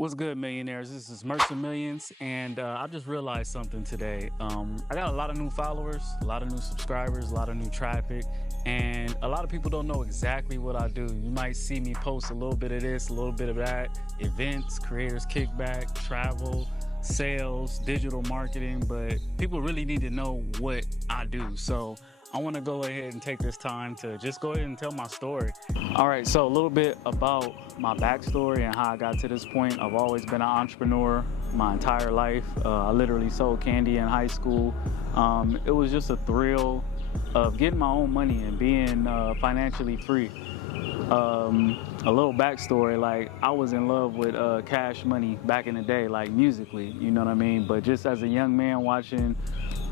What's good, millionaires? This is MercerMillions, and I just realized something today. I got a lot of new followers, a lot of new subscribers, a lot of new traffic, and a lot of people don't know exactly what I do. You might see me post a little bit of this, a little bit of that, events, creators kickback, travel, sales, digital marketing, but people really need to know what I do. So I want to go ahead and take this time to just go ahead and tell my story. All right, so a little bit about my backstory and how I got to this point. I've always been an entrepreneur my entire life. I literally sold candy in high school. It was just a thrill of getting my own money and being financially free. A little backstory, like I was in love with cash money back in the day, like musically, you know what I mean? But just as a young man watching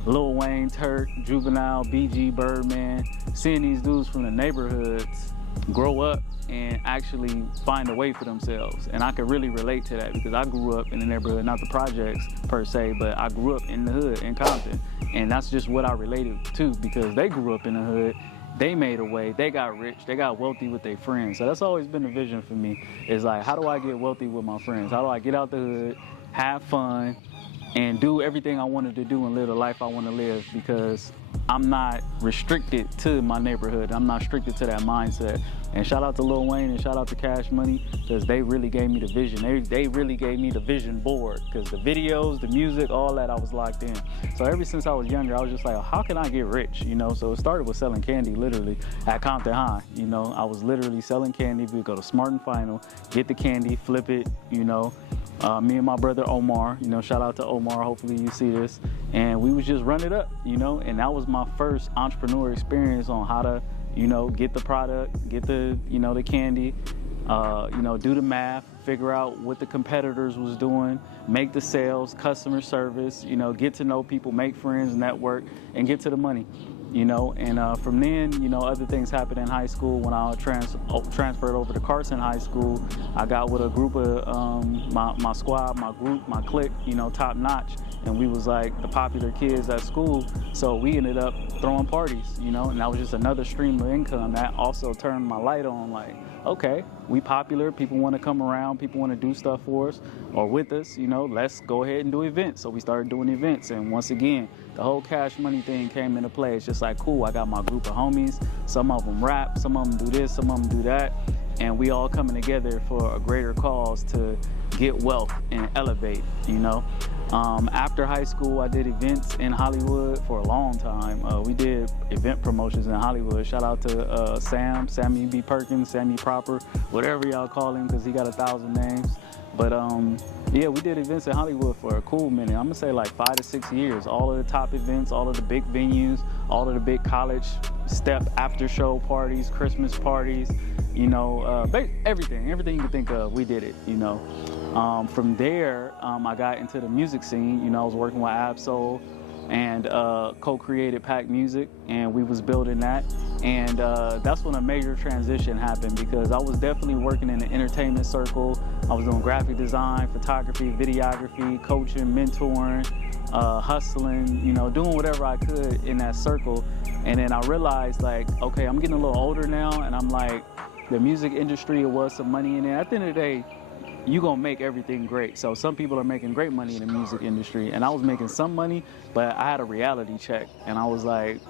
Lil Wayne, Turk, Juvenile, BG, Birdman, seeing these dudes from the neighborhoods grow up and actually find a way for themselves. And I could really relate to that because I grew up in the neighborhood, not the projects per se, but I grew up in the hood in Compton. And that's just what I related to because they grew up in the hood, they made a way, they got rich, they got wealthy with their friends. So that's always been the vision for me, is like, how do I get wealthy with my friends? How do I get out the hood, have fun, and do everything I wanted to do and live the life I want to live, because I'm not restricted to my neighborhood. I'm not restricted to that mindset. And shout out to Lil Wayne and shout out to Cash Money, because they really gave me the vision. They really gave me the vision board, because the videos, the music, all that, I was locked in. So ever since I was younger, I was just like, how can I get rich? You know, so it started with selling candy, literally, at Compton High. You know, I was literally selling candy. We would go to Smart and Final, get the candy, flip it, you know. Me and my brother Omar, you know, shout out to Omar, hopefully you see this, and we would just run it up, you know, and that was my first entrepreneur experience on how to, you know, get the product, get the, you know, the candy, you know, do the math, figure out what the competitors was doing, make the sales, customer service, you know, get to know people, make friends, network, and get to the money. You know, and from then, you know, other things happened in high school. When I transferred over to Carson High School, I got with a group of my squad, my group, my clique, you know, top notch. And we was like the popular kids at school. So we ended up throwing parties, you know, and that was just another stream of income that also turned my light on, like, okay, we popular, people want to come around, people want to do stuff for us or with us, you know, let's go ahead and do events. So we started doing events, and once again, the whole Cash Money thing came into play. It's just like, cool, I got my group of homies, some of them rap, some of them do this, some of them do that, and we all coming together for a greater cause to get wealth and elevate, you know. After high school, I did events in Hollywood for a long time. We did event promotions in Hollywood. Shout out to Sammy B. Perkins, Sammy Proper, whatever y'all call him, because he got 1,000 names. But yeah, we did events in Hollywood for a cool minute. I'm gonna say like 5 to 6 years. All of the top events, all of the big venues, all of the big college step after show parties, Christmas parties, you know, everything you can think of, we did it, you know. From there, I got into the music scene. You know, I was working with Absol and co-created Pack Music, and we was building that. And that's when a major transition happened, because I was definitely working in the entertainment circle. I was doing graphic design, photography, videography, coaching, mentoring, hustling, you know, doing whatever I could in that circle. And then I realized, like, okay, I'm getting a little older now, and I'm like, the music industry, it was some money in it. At the end of the day, you're gonna make everything great. So some people are making great money in the music industry, and I was making some money, but I had a reality check, and I was like,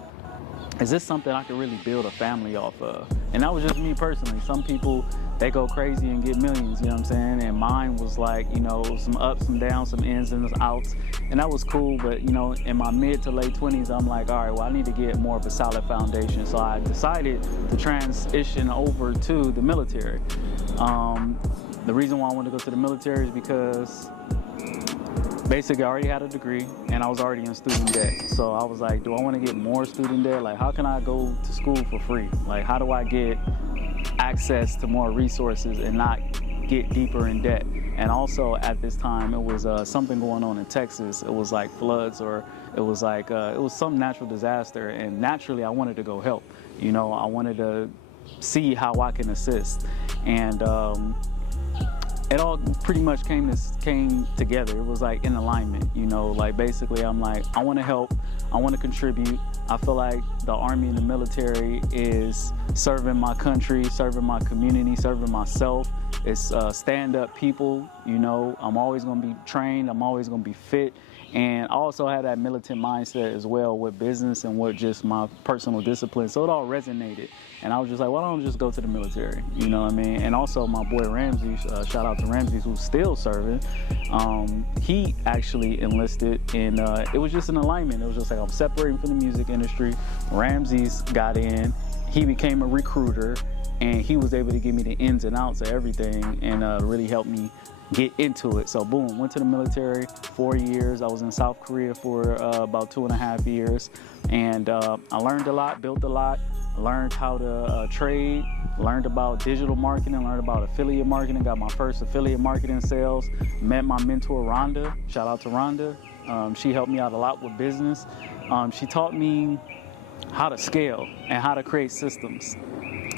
is this something I could really build a family off of? And that was just me personally. Some people, they go crazy and get millions, you know what I'm saying? And mine was like, you know, some ups, some downs, some ins and some outs, and that was cool. But, you know, in my mid to late 20s, I'm like, all right, well, I need to get more of a solid foundation. So I decided to transition over to the military. The reason why I wanted to go to the military is because basically I already had a degree and I was already in student debt. So I was like, do I want to get more student debt? Like, how can I go to school for free? Like, how do I get access to more resources and not get deeper in debt? And also at this time, it was something going on in Texas. It was like floods, or it was like, it was some natural disaster. And naturally, I wanted to go help. You know, I wanted to see how I can assist. And it all pretty much came together. It was like in alignment, you know, like basically I'm like, I want to help, I want to contribute. I feel like the Army and the military is serving my country, serving my community, serving myself. It's stand-up people, you know. I'm always going to be trained. I'm always going to be fit. And I also had that militant mindset as well with business and with just my personal discipline. So it all resonated. And I was just like, why don't I just go to the military? You know what I mean? And also my boy Ramsey, shout out to Ramsey, who's still serving. He actually enlisted, and it was just an alignment. It was just like, I'm separating from the music industry. Ramsey's got in. He became a recruiter, and he was able to give me the ins and outs of everything and really help me get into it. So boom, went to the military, 4 years. I was in South Korea for about 2.5 years. And I learned a lot, built a lot, learned how to trade, learned about digital marketing, learned about affiliate marketing, got my first affiliate marketing sales, met my mentor Rhonda, shout out to Rhonda. She helped me out a lot with business. She taught me how to scale and how to create systems.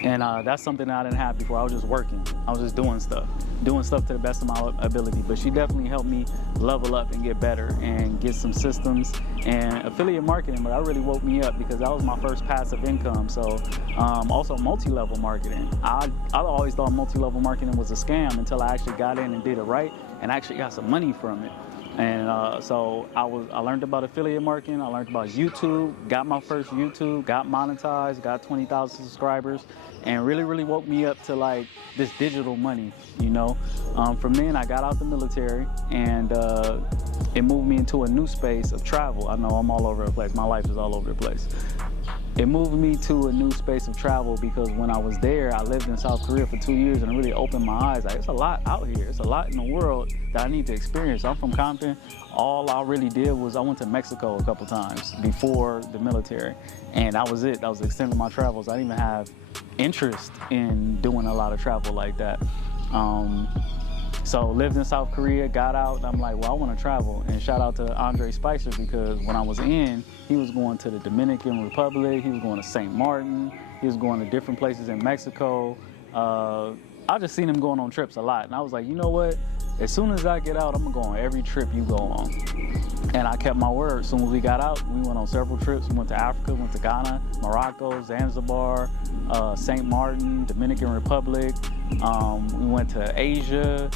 And that's something that I didn't have before. I was just working. I was just doing stuff to the best of my ability. But she definitely helped me level up and get better and get some systems and affiliate marketing. But that really woke me up because that was my first passive income. So also multi-level marketing. I always thought multi-level marketing was a scam until I actually got in and did it right and actually got some money from it. And so I learned about affiliate marketing. I learned about YouTube, got my first YouTube, got monetized, got 20,000 subscribers, and really woke me up to like this digital money, you know. From then I got out the military, and it moved me into a new space of travel. I know I'm all over the place. My life is all over the place. It moved me to a new space of travel because when I was there, I lived in South Korea for 2 years, and it really opened my eyes. Like, it's a lot out here. It's a lot in the world that I need to experience. I'm from Compton. All I really did was I went to Mexico a couple times before the military, and that was it. That was the extent of my travels. I didn't even have interest in doing a lot of travel like that. So lived in South Korea, got out, and I'm like, well, I want to travel. And shout out to Andre Spicer, because when I was in, he was going to the Dominican Republic, he was going to St. Martin, he was going to different places in Mexico. I just seen him going on trips a lot. And I was like, you know what? As soon as I get out, I'm gonna go on every trip you go on. And I kept my word. As soon as we got out, we went on several trips. We went to Africa, went to Ghana, Morocco, Zanzibar, St. Martin, Dominican Republic. We went to Asia.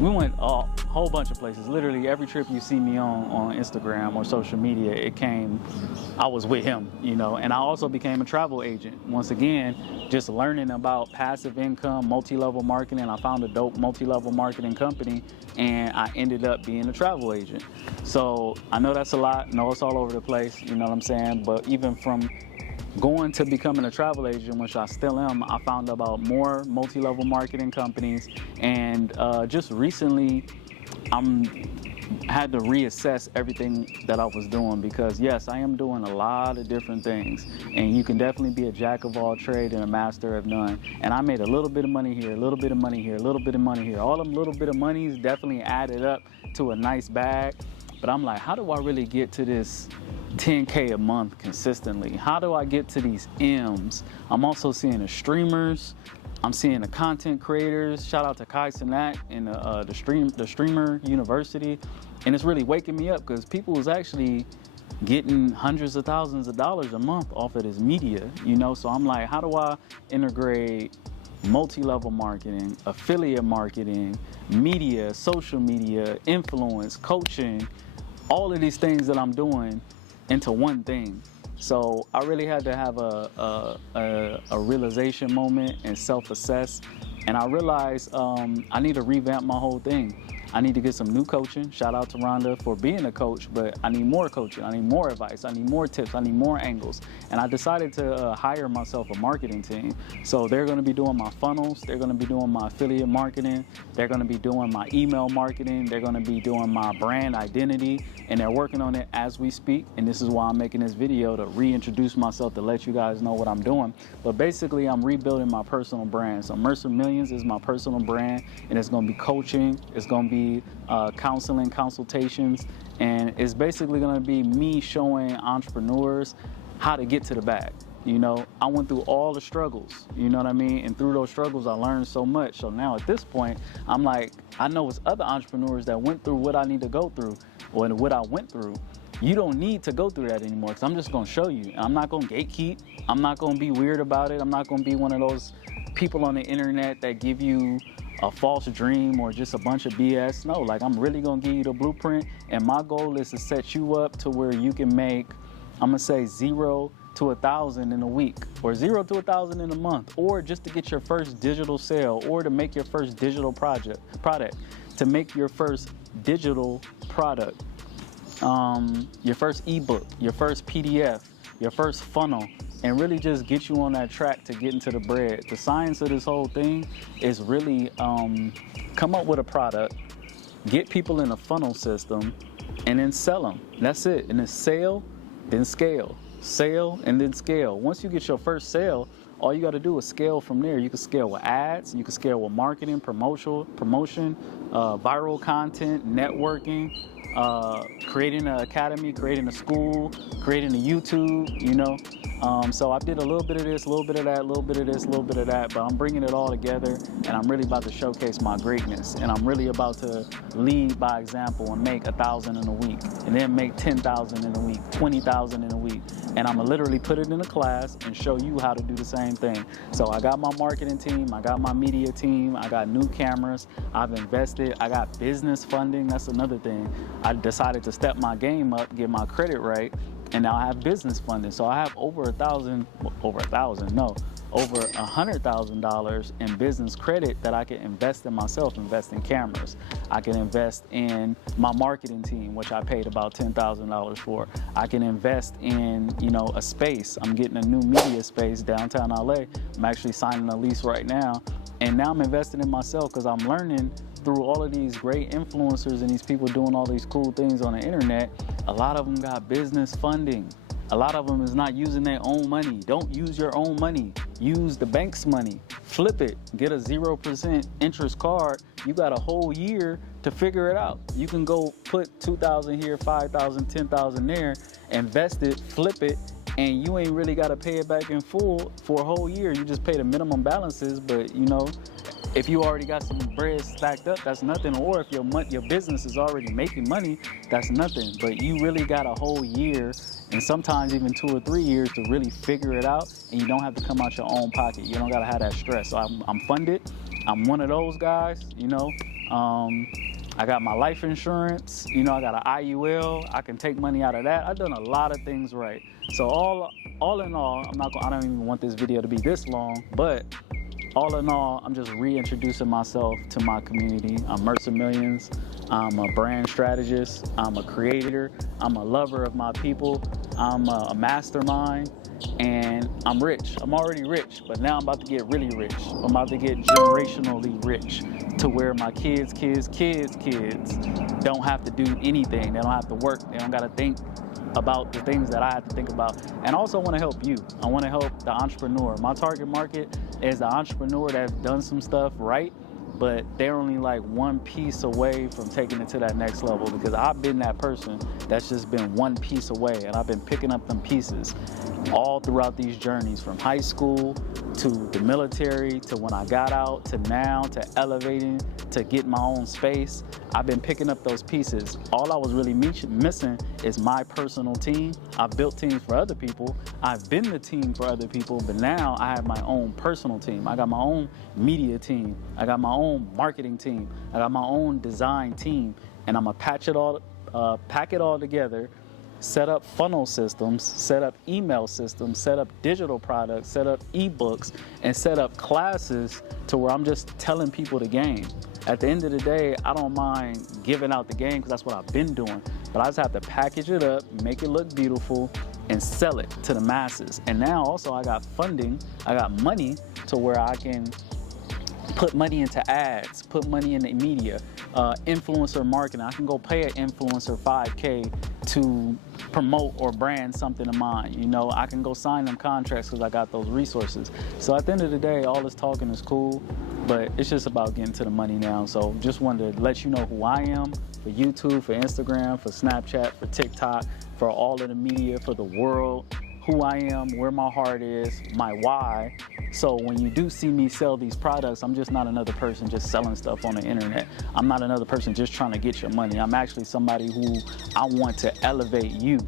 We went a whole bunch of places. Literally every trip you see me on Instagram or social media, I was with him, you know. And I also became a travel agent. Once again, just learning about passive income, multi-level marketing. I found a dope multi-level marketing company, and I ended up being a travel agent. So I know that's a lot. I know it's all over the place, you know what I'm saying? But even from going to becoming a travel agent, which I still am, I found about more multi-level marketing companies. And just recently, had to reassess everything that I was doing, because yes, I am doing a lot of different things, and you can definitely be a jack of all trades and a master of none. And I made a little bit of money here, a little bit of money here, a little bit of money here. All them little bit of monies definitely added up to a nice bag. But I'm like, how do I really get to this 10K a month consistently? How do I get to these M's? I'm also seeing the streamers. I'm seeing the content creators. Shout out to Kai Cenat and the Streamer University. And it's really waking me up, because people was actually getting hundreds of thousands of dollars a month off of this media, you know? So I'm like, how do I integrate multi-level marketing, affiliate marketing, media, social media, influence, coaching, all of these things that I'm doing into one thing? So I really had to have a realization moment and self-assess. And I realized I need to revamp my whole thing. I need to get some new coaching. Shout out to Rhonda for being a coach, but I need more coaching. I need more advice. I need more tips. I need more angles. And I decided to hire myself a marketing team. So they're going to be doing my funnels. They're going to be doing my affiliate marketing. They're going to be doing my email marketing. They're going to be doing my brand identity. And they're working on it as we speak. And this is why I'm making this video, to reintroduce myself, to let you guys know what I'm doing. But basically, I'm rebuilding my personal brand. So MercerMillions is my personal brand, and it's going to be coaching. It's going to be counseling, consultations, and it's basically going to be me showing entrepreneurs how to get to the bag. You know, I went through all the struggles, you know what I mean? And through those struggles, I learned so much. So now at this point, I'm like, I know it's other entrepreneurs that went through what I need to go through, or what I went through, you don't need to go through that anymore, because I'm just going to show you. I'm not going to gatekeep. I'm not going to be weird about it. I'm not going to be one of those people on the internet that give you a false dream or just a bunch of BS. No, like, I'm really going to give you the blueprint, and my goal is to set you up to where you can make, I'm going to say 0 to 1,000 in a week, or 0 to 1,000 in a month, or just to get your first digital sale, or to make your first digital product, to make your first digital product, your first ebook, your first PDF, your first funnel, and really just get you on that track to get into the bread. The science of this whole thing is really come up with a product, get people in a funnel system, and then sell them. That's it. And then sell, then scale. Sale, and then scale. Once you get your first sale, all you got to do is scale from there. You can scale with ads, you can scale with marketing, promotion, viral content, networking, creating an academy, creating a school, creating a YouTube, you know. So I did a little bit of this, a little bit of that, a little bit of this, a little bit of that, but I'm bringing it all together, and I'm really about to showcase my greatness, and I'm really about to lead by example and make 1,000 in a week, and then make 10,000 in a week, 20,000 in a week, and I'm gonna literally put it in a class and show you how to do the same thing. So I got my marketing team, I got my media team, I got new cameras, I've invested, I got business funding. That's another thing. I decided to step my game up, get my credit right, and now I have business funding. So I have over $100,000 in business credit that I can invest in myself, invest in cameras. I can invest in my marketing team, which I paid about $10,000 for. I can invest in, you know, a space. I'm getting a new media space downtown LA. I'm actually signing a lease right now. And now I'm investing in myself because I'm learning through all of these great influencers and these people doing all these cool things on the internet. A lot of them got business funding. A lot of them is not using their own money. Don't use your own money. Use the bank's money. Flip it. Get a 0% interest card. You got a whole year to figure it out. You can go put 2,000 here, 5,000, 10,000 there, invest it, flip it, and you ain't really got to pay it back in full for a whole year. You just pay the minimum balances, but you know, if you already got some bread stacked up, that's nothing. Or if your business is already making money, that's nothing. But you really got a whole year, and sometimes even 2 or 3 years to really figure it out, and you don't have to come out your own pocket. You don't got to have that stress. So I'm funded. I'm one of those guys, you know. I got my life insurance, you know, I got an IUL. I can take money out of that. I've done a lot of things right. So all in all, I don't even want this video to be this long, but all in all, I'm just reintroducing myself to my community. I'm MercerMillions. I'm a brand strategist. I'm a creator. I'm a lover of my people. I'm a mastermind, and I'm rich. I'm already rich, but now I'm about to get really rich. I'm about to get generationally rich to where my kids don't have to do anything. They don't have to work. They don't got to think about the things that I have to think about. And I also want to help you. I want to help the entrepreneur. My target market is the entrepreneur that's done some stuff right, but they're only like one piece away from taking it to that next level, because I've been that person that's just been one piece away, and I've been picking up them pieces all throughout these journeys, from high school to the military to when I got out to now to elevating to get my own space. I've been picking up those pieces. All I was really missing is my personal team. I've built teams for other people. I've been the team for other people, but now I have my own personal team. I got my own media team. I got my own marketing team. I got my own design team, and I'm gonna pack it all together, set up funnel systems, set up email systems, set up digital products, set up ebooks, and set up classes to where I'm just telling people the game. At the end of the day, I don't mind giving out the game because that's what I've been doing, but I just have to package it up, make it look beautiful, and sell it to the masses. And now also I got funding, I got money to where I can put money into ads, put money in the media, influencer marketing. I can go pay an influencer $5K to promote or brand something of mine. You know, I can go sign them contracts because I got those resources. So at the end of the day, all this talking is cool, but it's just about getting to the money now. So just wanted to let you know who I am for YouTube, for Instagram, for Snapchat, for TikTok, for all of the media, for the world, who I am, where my heart is, my why, So when you do see me sell these products, I'm just not another person just selling stuff on the internet. I'm not another person just trying to get your money. I'm actually somebody who I want to elevate you,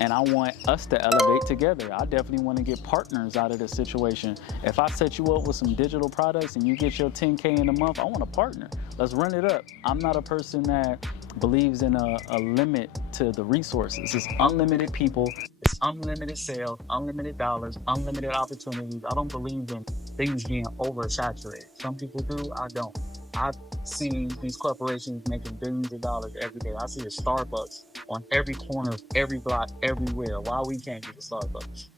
and I want us to elevate together. I definitely want to get partners out of this situation. If I set you up with some digital products and you get your 10K in a month, I want a partner. Let's run it up. I'm not a person that believes in a limit to the resources. It's unlimited people, it's unlimited sales, unlimited dollars, unlimited opportunities. I don't believe in things being oversaturated. Some people do, I don't. I've seen these corporations making billions of dollars every day. I see a Starbucks on every corner of every block, everywhere. Why we can't get a Starbucks?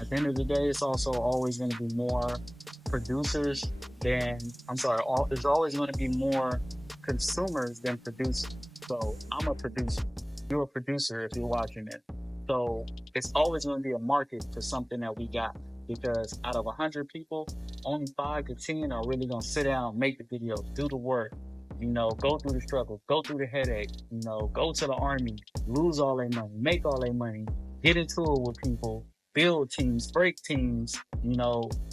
At the end of the day, it's also always going to be more producers than, there's always going to be more consumers than producers. So I'm a producer. You're a producer if you're watching it. So it's always going to be a market for something that we got, because out of 100 people, only 5 to 10 are really going to sit down, make the video, do the work, go through the struggle, go through the headache, go to the army, lose all their money, make all their money, get into it with people, build teams, break teams,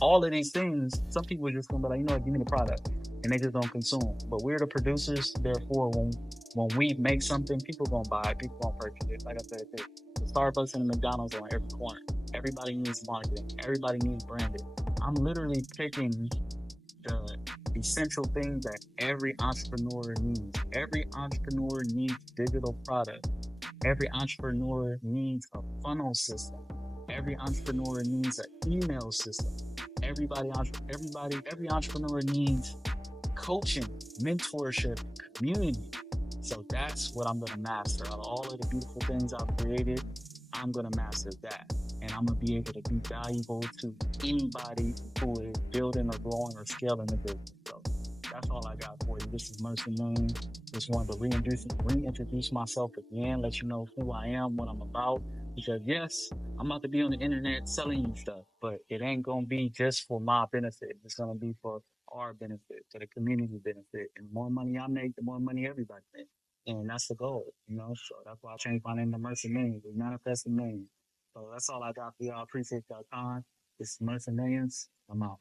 all of these things. Some people are just gonna be like, give me the product, and they just don't consume. But we're the producers, therefore, when we make something, people gonna buy it, people gonna purchase it. Like I said, the Starbucks and the McDonald's are on every corner. Everybody needs marketing. Everybody needs branding. I'm literally picking the essential things that every entrepreneur needs. Every entrepreneur needs digital product. Every entrepreneur needs a funnel system. Every entrepreneur needs an email system. Every entrepreneur needs coaching, mentorship, community. So that's what I'm gonna master. Out of all of the beautiful things I've created, I'm gonna master that. And I'm gonna be able to be valuable to anybody who is building or growing or scaling the business. So that's all I got for you. This is MercerMillions. Just wanted to reintroduce myself again, let you know who I am, what I'm about. Because yes, I'm about to be on the internet selling you stuff, but it ain't gonna be just for my benefit. It's gonna be for our benefit, for the community benefit. And the more money I make, the more money everybody makes. And that's the goal, So that's why I changed my name to MercerMillions. We manifest a million. So that's all I got for y'all. Appreciate y'all time. This is MercerMillions. I'm out.